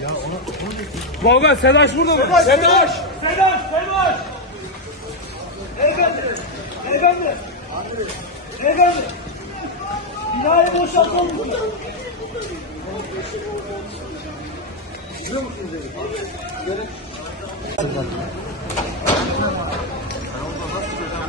Ya ona, ona Sedaş burada mı? Sedaş! Sedaş! Sedaş! Sedaş! Efendim! Efendim! Efendim! Binayı boşaltalım mı? Biliyor musunuz? Gerek.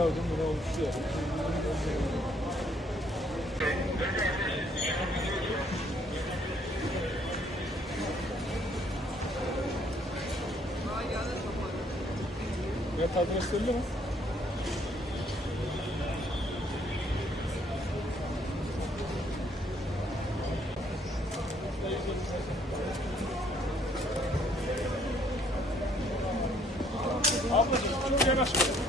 verdim buna oluştu ya. Evet adres belli mi? Ablacığım, Türkiye'ye başlayalım.